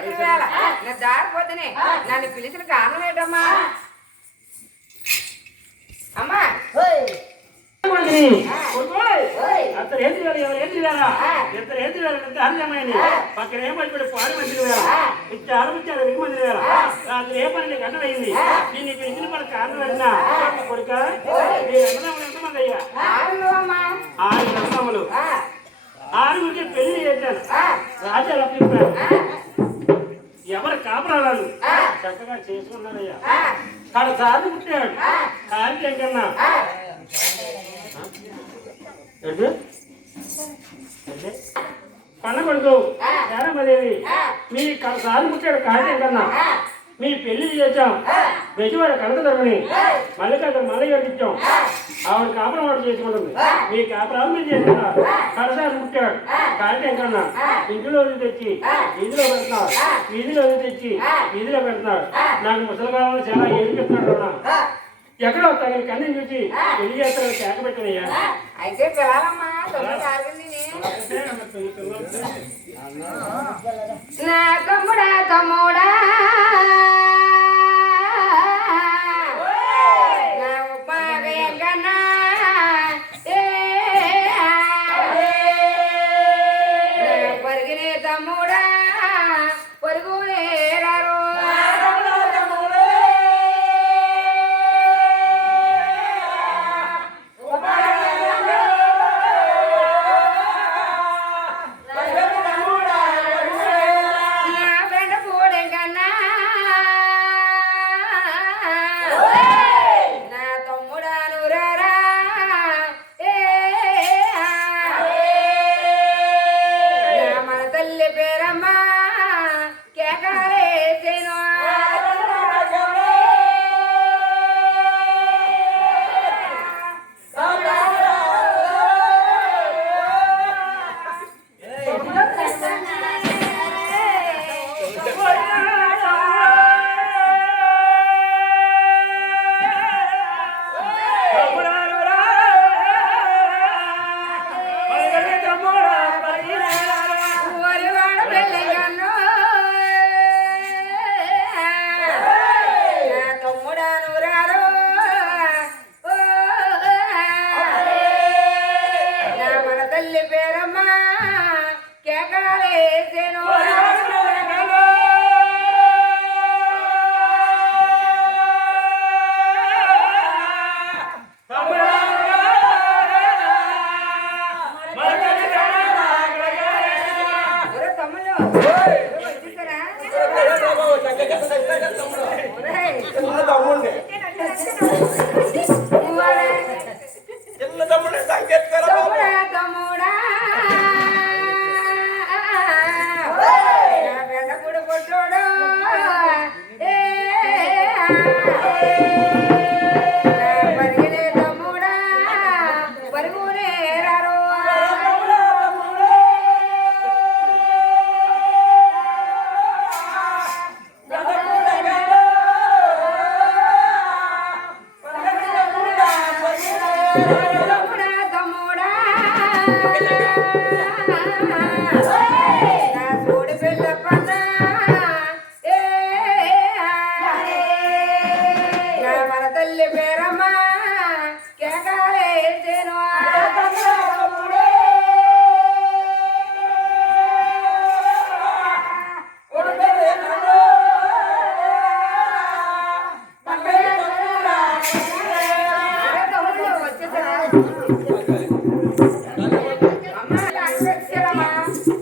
చేతులు వేళ నేను జారిపోతేనే నన్ను పిలిచిన కారణం ఏంటమ్మా అమ్మా పక్కన ఏం పడిపోయి పాడు మందికి వేళ ఇచ్చి ఆరంభించాడు 1000 మంది వేళ రాత్రి ఏ పని గంటలైంది నేను పిలిచిన పని కారణం వెళ్ళినా కొడుక ఎంతమంది అయ్యా 6 అన్నములు 6 పెళ్లి చేశాను రాజా లభించాను ఎవరు కాపురాలు చక్కగా చేసుకున్నారయ్యా కాడ సాధి పుట్టాడు కార్యం కన్నా కన్న కొడుకు శారమదేవి మీ సాధి పుట్టాడు కార్యం కన్నా మీ పెళ్లి చేశాం బెజవాడ కనక ధరని మల్లికార్జున మల్లయ్య ఇచ్చాం ఆవిడ కాపురం వాడు చేసుకుంటుంది మీ కాపురాలు మీరు చేస్తున్నా కడసారి పుట్టాడు కార్యం కన్నా ఇంటిలో తెచ్చి వీధిలో పెడుతున్నాడు వీధిలో తెచ్చి వీధిలో పెడుతున్నాడు నాకు ముసలికాలంలో చాలా ఏడిపిస్తున్నాడు అన్నా ఎక్కడో తగిన కన్నీ చూసి పెళ్లి చేస్తారో కేక పెట్టనయ్యా అయితే పిల్లలమ్మా నా తమ్ముడా తమ్ముడా నా ఉపాగే కన్నా పరిగినే తమ్ముడా పరుగునే రారు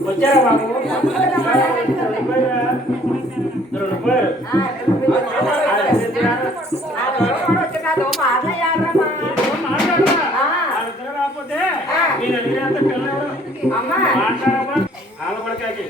వచ్చారా బాబు రాకపోతే నేను అడిగినంత పిల్లలు మాట్లాడమ్మా ఆలపడకాకి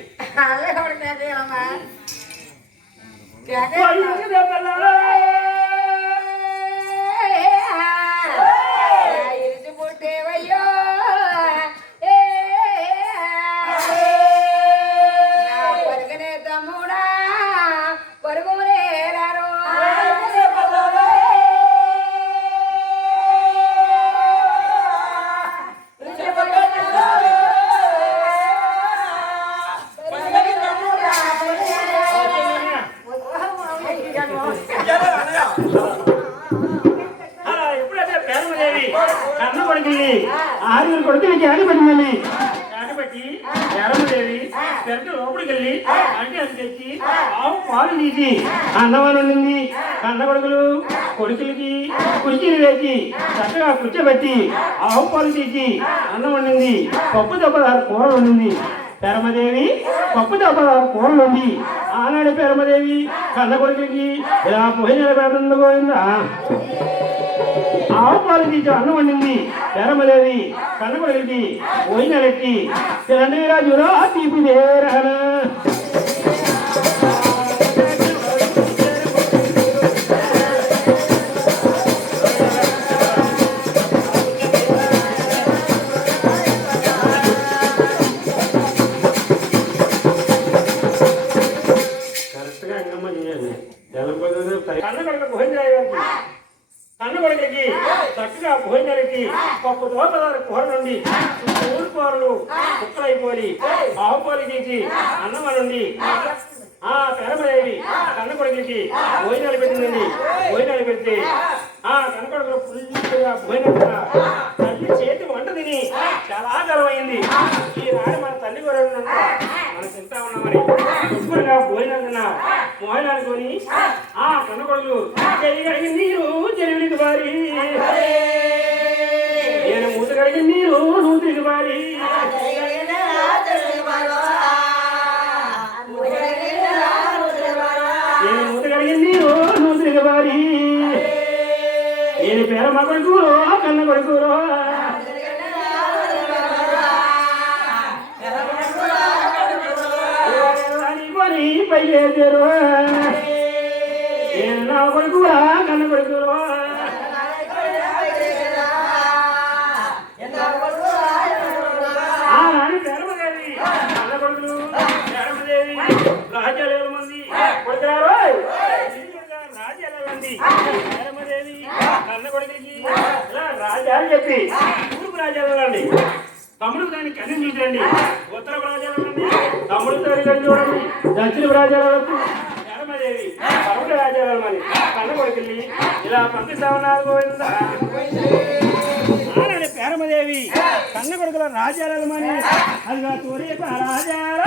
ఆరుగురు కొడుకులకి ఆడబడిందని ఆడబట్టి ఎరమదేవి పెరట లోపలికి వెళ్ళి అంటే అది తెచ్చి ఆవు పాలు తీసి అన్నవాళ్ళు ఉండింది. కన్న కొడుకులు కొడుకులకి కుర్చీలు వేసి చక్కగా కూర్చోబెట్టి ఆవు పాలు తీసి అన్నం వండింది. పప్పు దెబ్బదారు కూరలు వండింది. పెరమదేవి పప్పు దెబ్బదారు కూరలు వండి ఆనాడు పెరమదేవి కన్న కొడుకులకి ఇలా పోయిన పెడుతుంది పోయిందా. ఆవు పాలు తీసి అన్నం వండింది. పెరమదేవి కన్న కొడుకులకి పోయినలెట్టి తిరండి రాజురా తీపి వేరహన కన్నగొడకి చక్కగా భోజనాలకి పప్పు దోపదారు కూర నుండి ఊరు కూరలు కుక్కలైపోయి ఆవు పాలు తీసి అన్నం నుండి ఆ పెరమదేవి కన్నకొడుకులకి భోజనాలు పెట్టిందండి. భోజనాలు పెడితే ఆ కన్నకొడుకులు ఫుల్గా భోజనం తల్లి చేతి వంట తిని చాలా గర్వమైంది. ఈనాడు మన తల్లి గొర్రెలు మనం తింటా ఉన్నామని శుభ్రంగా భోజనాలు తిన్నా మోహనాలు కొని ఆ కన్నకొడుకులు చెయ్యి నీరు చెరువులికి బారి నేను మూత కడిగి నీరు నూతికి బారి నేను మూత కడిగి నీరు నూతికి బారి నేను పేర మా కొడుకురో కన్న కొడుకురో కొని పైలేరు నేను నా కొడుకురా కన్న కొడుకురో ఆనాడు పెరమదేవి కన్న కొడుకులు పెరమదేవి రాజ్యాలు మంది కొడుకురారు రాజ్యాలు మంది పెరమదేవి కన్న కొడుకులకి ఇలా రాజ్యాలు చెప్పి తూర్పు రాజ్యాలు అండి. తమ్ముడు దాన్ని కన్ను చూడండి. ఉత్తర రాజ్యాలు అండి తమ్ముడు తల్లి చూడండి. దక్షిణ రాజ్యాలు పెరమదేవి పర్వత రాజ్యాలు మరి కన్న కొడుకుల్ని ఇలా పంపిస్తామన్నారు గోవిందా. పెరమదేవి కన్న కొడుకుల రాజ్యాలమని అదిగా తోరే రాజాల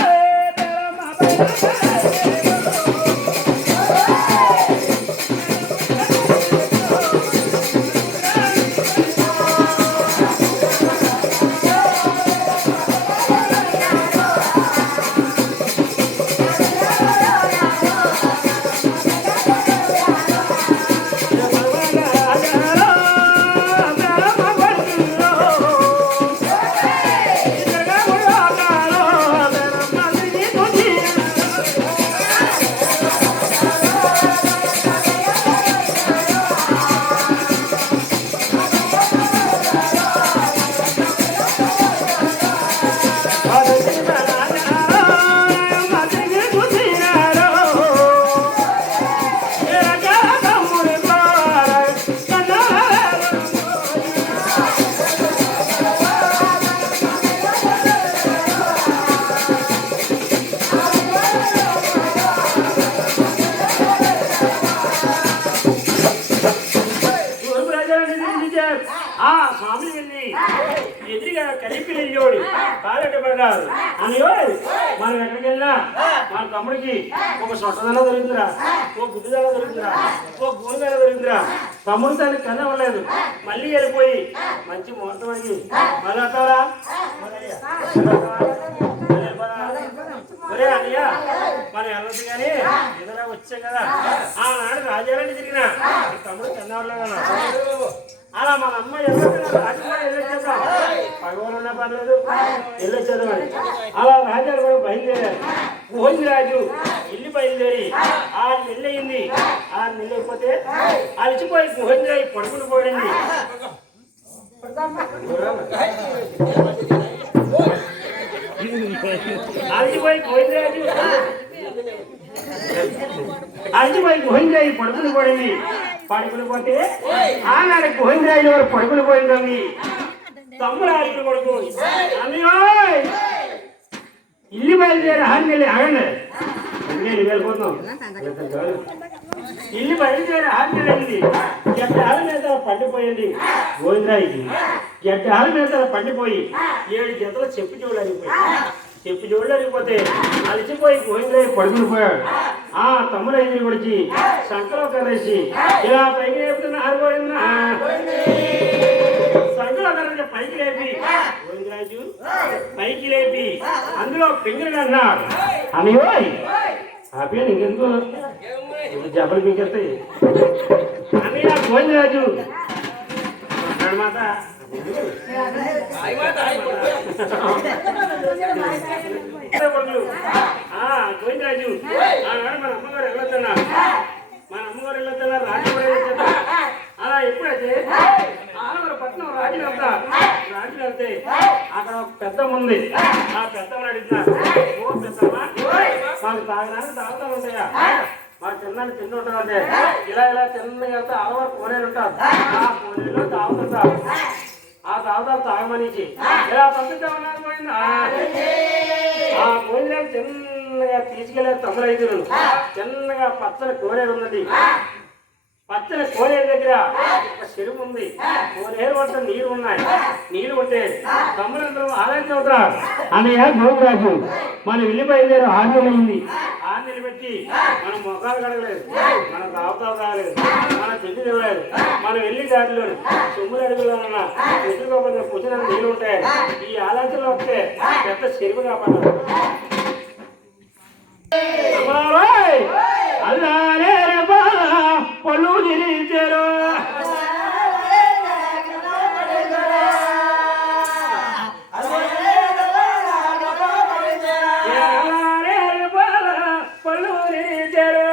ఎదురుగా కలిపి నిల్చోడి కాలెట్ట పడ్డారు అని మనం ఎక్కడికి వెళ్ళినా మన తమ్ముడికి ఒక సొట్టదన దొరుకుతురా, ఓ గుడ్డుదన దొరుకుతురా, ఓ గోరుదన దొరుకుతురా. తమ్ముడు తల్లి కన్నా ఉండలేదు. మళ్ళీ వెళ్ళిపోయి మంచి ముహూర్తం అడిగి మళ్ళీ వస్తావరా ఒరే అన్నయ్య మనం వెళ్ళొద్దు కానీ ఎదురా వచ్చాం కదా. ఆనాడు రాజాలని తిరిగిన తమ్ముడు కన్నా ఉండలేదు. అలా మన అమ్మ వెళ్ళొచ్చేద్దాం పగవాళ్ళు ఉన్నా పర్లేదు వెళ్ళొచ్చేద్దాం అని అలా రాజాలు కూడా బయలుదేరారు. భోజరాజు ఇల్లు బయలుదేరి 6 నెలలు అయింది. 6 నెలలు అయిపోతే అలిచిపోయి భోజరాజు పడుకుని పోయింది. అలిచిపోయి భోజరాజు పడుకుని పోయింది. పడుకుని పోతే ఆనాడు గోవిందరాజు వారు పడుకుని పోయింది. తమ్ముడు ఆడికి కొడుకు అన్నయ్య ఇల్లు బయలుదేరి 6 నెలలు ఆగండి నేను వెళ్ళిపోతున్నాం. ఇల్లు బయలుదేరి 6 నెలలు అయింది. మీద పండిపోయింది గోవిందరాజుకి. గడ్డాల మీద పండిపోయి 7 జతలు చెప్పు జోళ్ళు అరిగిపోయి చెప్పు జోళ్ళు అరిగిపోతే అలసిపోయి గోవిందరాయ పడుకుని పోయాడు. ఆ తమ్ముడు ఎదురు కొడిచి సంకలో కరేసి ఇలా పైకి లేపుతున్నారు గోవింద సంకలో కరేసి పైకి లేపి గోవిందరాజు పైకి లేపి అందులో పింగళి అన్నాడు. అన్నయ్యోయ్ ఆపే ఇంకెందుకు జబ్బలు పింకెళ్తాయి అన్నయ్య గోవిందరాజు మాట గోవిందరాజు ఆనాడు మన అమ్మగారు వెళ్ళొద్దన్నారు రాజు అలా ఎప్పుడైతే ఆనవర పట్నం రాజు వెళ్తే అక్కడ ఒక పెద్దమ్మ ఉంది. ఆ పెద్దమ్మని అడుగుతున్నారు, ఓ పెద్దమ్మా మాకు తాగడానికి తాగుతాలు ఉంటాయా? మాకు తిన్నాను తిండి ఉంటారంటే ఇలా తిన్నగా వెళ్తే ఆడవారు కోనేరు ఉంటారు. ఆ కోనేరులో తాగుతుంటారు. ఆ తాగుతారు తాగమనిచ్చి ఇలా పంపిద్దామన్నారు. పోయింది ఆ కోనేరు చిన్నగా తీసుకెళ్లే తమ్ముడు ఐదురు చిన్నగా పచ్చని కోనేరు ఉన్నది. పచ్చని కోనేరు దగ్గర ఒక చెరువు ఉంది. కోనేరు వద్ద నీరు ఉన్నాయి. నీళ్లు ఉంటే తమ్ములందరూ ఆలయం అవుతారు. అన్నయ్య గోవిందరాజు మనం వెళ్ళి బయలుదేరు 6 నెలలైంది. 6 నెలలు పెట్టి మనం మొఖాలు కడగలేదు, మనం తాగుతాలు తాగలేదు, మన చెట్టు తినలేదు. మనం వెళ్ళి దారిలో సొమ్ములు అడుగులోనన్నా ఎదురుకోకపోతే పుచ్చిన నీళ్ళు ఉంటాయి. ఈ ఆలోచనలో వస్తే పెద్ద చెరువు కాపాడాలి. అల్లారే పళ్ళు తిరిగారు పళ్ళు తిరిగారు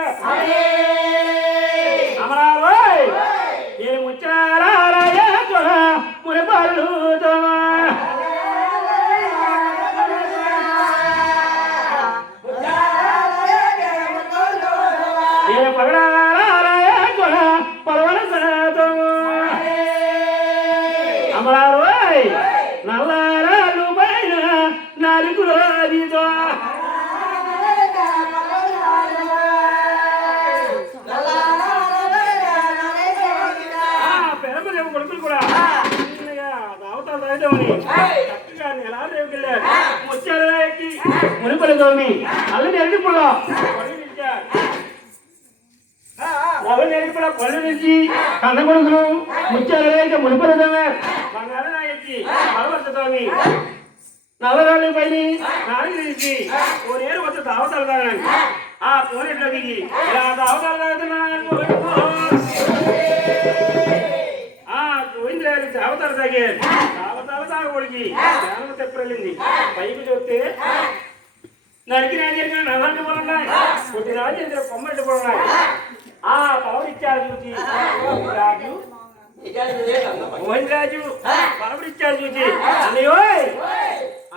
అమరాబాయ్ నేను ముచ్చారా ముని పళ్ళుతో అమరాబాయ్ నల్లారాలు పైన నలుగురు అదితో పెరపదేవు కొడుకులు కూడా దావతాలు తాగుతామని చక్కగా నెలాలు రేపుకెళ్ళారు. వచ్చారు ఎక్కి మునిపలు తోమి అల్లని ఎల్లిపుల్లో పళ్ళు నుంచి కన్న కొడుకులు ముచ్చారు మునిపరుదమే బంగారు నాయకి బలవర్తతోని నల్లరాళ్ళు పైన నాలుగు తీసి కోనేరు వచ్చి దావతాలు తాగడానికి ఆ కోనేట్లో దిగి ఇలా దావతాలు తాగుతున్నాను. ఆ గోవిందరాజు దావతాలు తాగారు. దావతాలు తాగకూడికి జ్ఞానం తెప్పరెళ్ళింది. పైకి చూస్తే నరికి రాజు నల్లని కూడా ఉన్నాయి, కొద్ది రాజు కొమ్మటి కూడా ఉన్నాయి. ఆ పవరిచ్చారు చూసి గోవిందరాజు పవరిచ్చారు చూసి అన్నయ్యో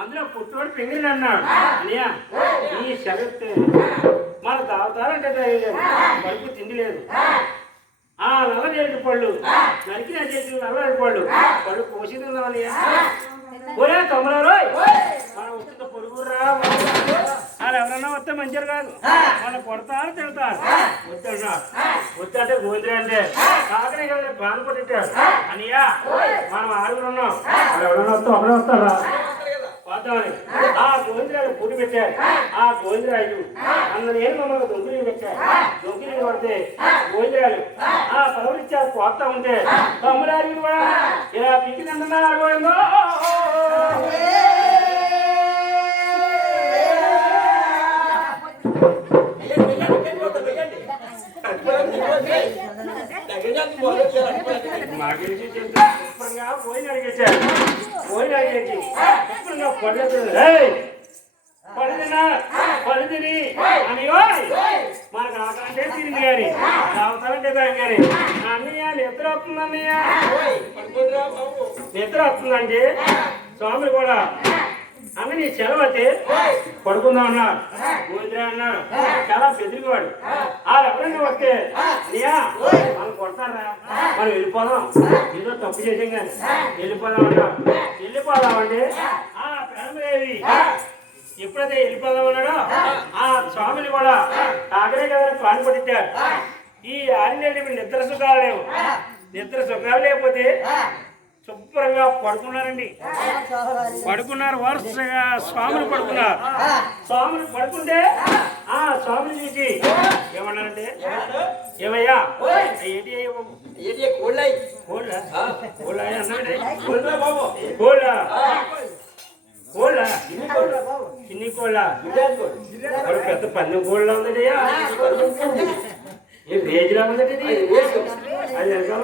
అందులో పుట్టుబడి పింగిలి అన్నాడు. అన్నయ్య ఈ షరత్ మన తాగుతారంటే కడుపు తిండి లేదు. ఆ నల్ల నేటి పళ్ళు నరికి చేతి నల్లటి పళ్ళు కోసి తిందాం అన్నయ్య. ఒరే తమ్ముడు మనం వచ్చిన పొరుగురా వాళ్ళు ఎవరన్నా వస్తే మంచిది కాదు. వాళ్ళు కొడతారు తిడతారు. వద్దంటే గోవిందరా అంటే కాకనే కదా బాధపడిట్టారు. అనియా మనం 6 ఉన్నాం. వాళ్ళు ఎవరన్నా వస్తే ఒకడే వస్తారా పోతామని ఆ గోవిందరాజు పూడి పెట్టారు. ఆ గోవిందరాజు నేను మమ్మల్ని దొంగిలి పెట్టారు. దొంగిలి పడితే గోవిందరాజు ఆ పదవులిచ్చారు పోతా ఉంటే తమ్ముడారు కూడా ఇలా పిక్కి తింటున్నారు. గోవిందో పోయిన అడిగేసారు. పోయిన అడిగేసి పళ్ళు తిని అని మనకు ఆకంటే తిరిగి కానీ తాగుతారంటే తాగి కానీ అన్నయ్య నిద్ర వస్తుంది. అన్నయ్య నిద్ర వస్తుందంటే స్వామిని కూడా అన్న నీ సెలవు అయితే పడుకుందాం అన్నారు. గోవిందరా అన్నాడు. చాలా బెదిరివాడు. వాళ్ళు ఎవరైనా వస్తే అయ్యా మనం కొడతారా మనం వెళ్ళిపోదాం, ఏదో తప్పు చేసాం కానీ వెళ్ళిపోదాం అన్నాడు. వెళ్ళిపోదామంటే ఆ ప్రేమదేవి ఎప్పుడైతే వెళ్ళిపోదామన్నాడో ఆ స్వామిని కూడా కాకరే కదా పాలు పట్టించారు. ఈ ఆంజనేయుడి నిద్ర సుఖాలు లేవు. నిద్ర సుఖాలు లేకపోతే శుభ్రంగా పడుకున్నారండి. పడుకున్నారు, వరుసగా స్వాములు పడుకున్నారు. స్వాములు పడుకుంటే ఆ స్వామిని చూసి ఏమన్నారంటే, ఏమయ్యా ఏంటి కోళ్ళ అన్నాడే, కోళ్ళ చిన్ని కోళ్ళ పెద్ద పందెం కోళ్ళ ఉందయ్యా, ఏం రేజులా ఉందండి అది వెనకాల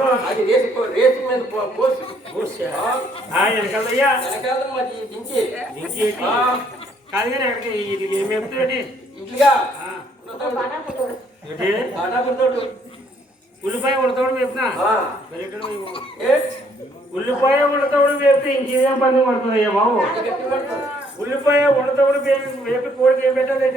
వెనకాలయ్యా దించి కాదు కానీ అక్కడికి ఇది ఏం చెప్తాడు ఉల్లిపాయ ఉడతోడు వేపునా ఉల్లిపాయ ఉడతోడు వేపితే ఇంకేం పని పడుతుంది అయ్యా బాబు. ఉల్లిపాయ ఉడతోడు వేపి కోడికి ఏం పెట్టాలి